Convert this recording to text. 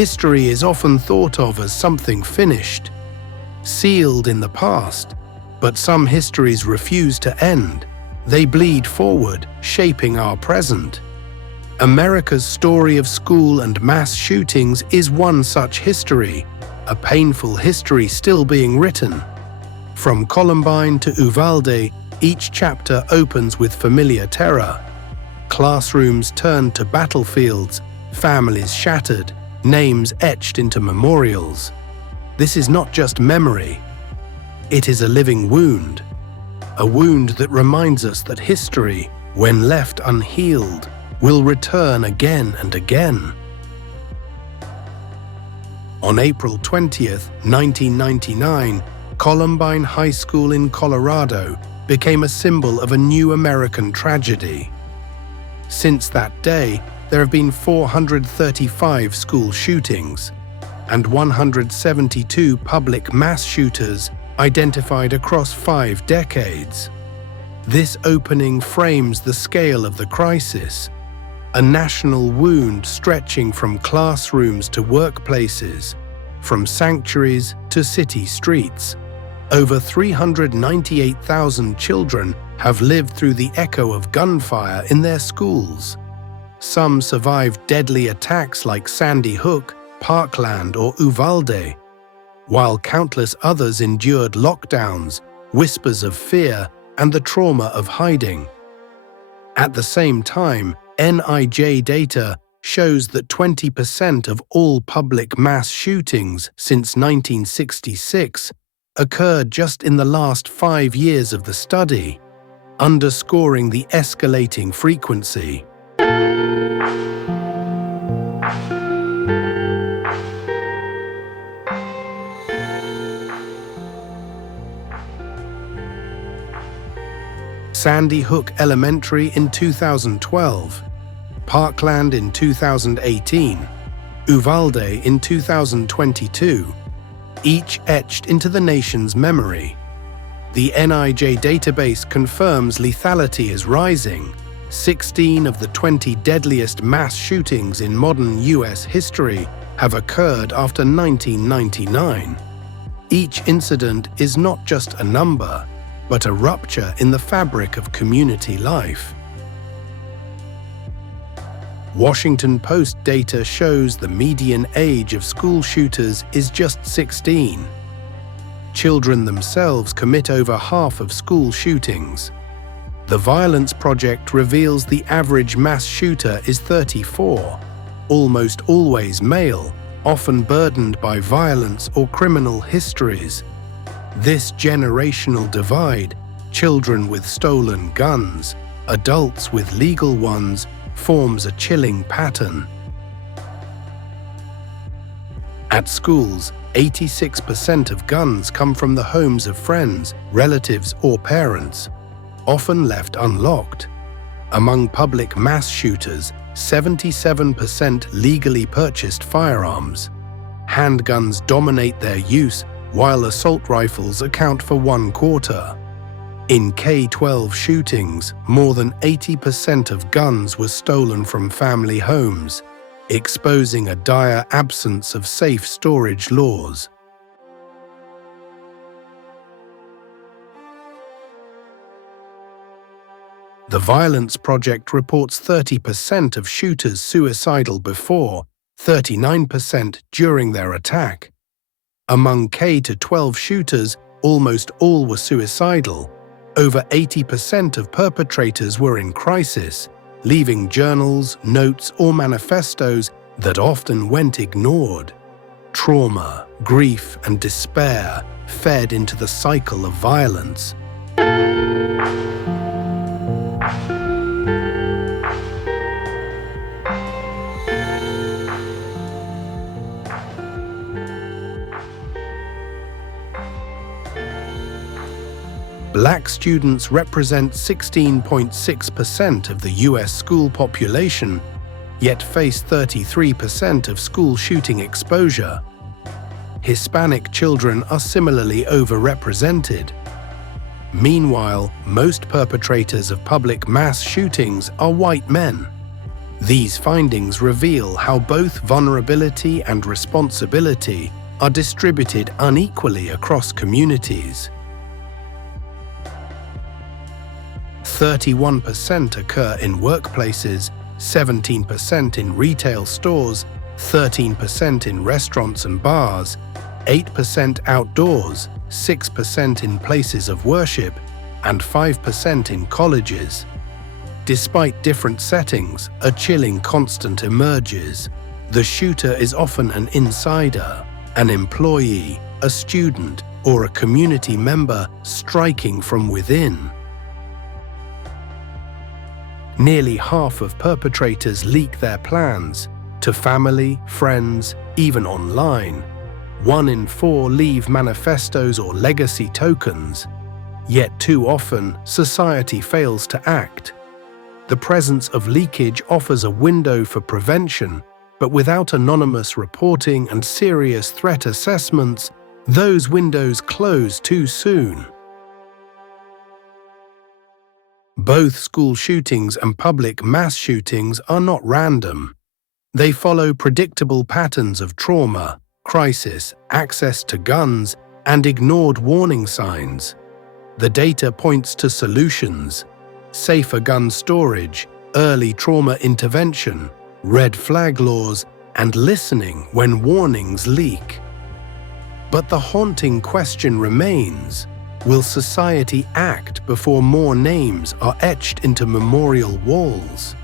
History is often thought of as something finished, sealed in the past, but some histories refuse to end. They bleed forward, shaping our present. America's story of school and mass shootings is one such history, a painful history still being written. From Columbine to Uvalde, each chapter opens with familiar terror. Classrooms turned to battlefields, families shattered, names etched into memorials. This is not just memory. It is a living wound. A wound that reminds us that history, when left unhealed, will return again and again. On April 20th, 1999, Columbine High School in Colorado became a symbol of a new American tragedy. Since that day, there have been 435 school shootings and 172 public mass shooters identified across 5 decades. This opening frames the scale of the crisis, a national wound stretching from classrooms to workplaces, from sanctuaries to city streets. Over 398,000 children have lived through the echo of gunfire in their schools. Some survived deadly attacks like Sandy Hook, Parkland, or Uvalde, while countless others endured lockdowns, whispers of fear, and the trauma of hiding. At the same time, NIJ data shows that 20% of all public mass shootings since 1966 occurred just in the last 5 years of the study, underscoring the escalating frequency. Sandy Hook Elementary in 2012, Parkland in 2018, Uvalde in 2022, each etched into the nation's memory. The NIJ database confirms lethality is rising. 16 of the 20 deadliest mass shootings in modern US history have occurred after 1999. Each incident is not just a number, but a rupture in the fabric of community life. Washington Post data shows the median age of school shooters is just 16. Children themselves commit over half of school shootings. The Violence Project reveals the average mass shooter is 34, almost always male, often burdened by violence or criminal histories. This generational divide, children with stolen guns, adults with legal ones, forms a chilling pattern. At schools, 86% of guns come from the homes of friends, relatives, or parents, often left unlocked. Among public mass shooters, 77% legally purchased firearms. Handguns dominate their use, while assault rifles account for 1/4. In K-12 shootings, more than 80% of guns were stolen from family homes, exposing a dire absence of safe storage laws. The Violence Project reports 30% of shooters suicidal before, 39% during their attack. Among K-12 shooters, almost all were suicidal. Over 80% of perpetrators were in crisis, leaving journals, notes, or manifestos that often went ignored. Trauma, grief, and despair fed into the cycle of violence. Black students represent 16.6% of the US school population, yet face 33% of school shooting exposure. Hispanic children are similarly overrepresented. Meanwhile, most perpetrators of public mass shootings are white men. These findings reveal how both vulnerability and responsibility are distributed unequally across communities. 31% occur in workplaces, 17% in retail stores, 13% in restaurants and bars, 8% outdoors, 6% in places of worship, and 5% in colleges. Despite different settings, a chilling constant emerges. The shooter is often an insider, an employee, a student, or a community member striking from within. Nearly half of perpetrators leak their plans to family, friends, even online. 1 in 4 leave manifestos or legacy tokens. Yet too often, society fails to act. The presence of leakage offers a window for prevention, but without anonymous reporting and serious threat assessments, those windows close too soon. Both school shootings and public mass shootings are not random. They follow predictable patterns of trauma, crisis, access to guns, and ignored warning signs. The data points to solutions: safer gun storage, early trauma intervention, red flag laws, and listening when warnings leak. But the haunting question remains: will society act before more names are etched into memorial walls?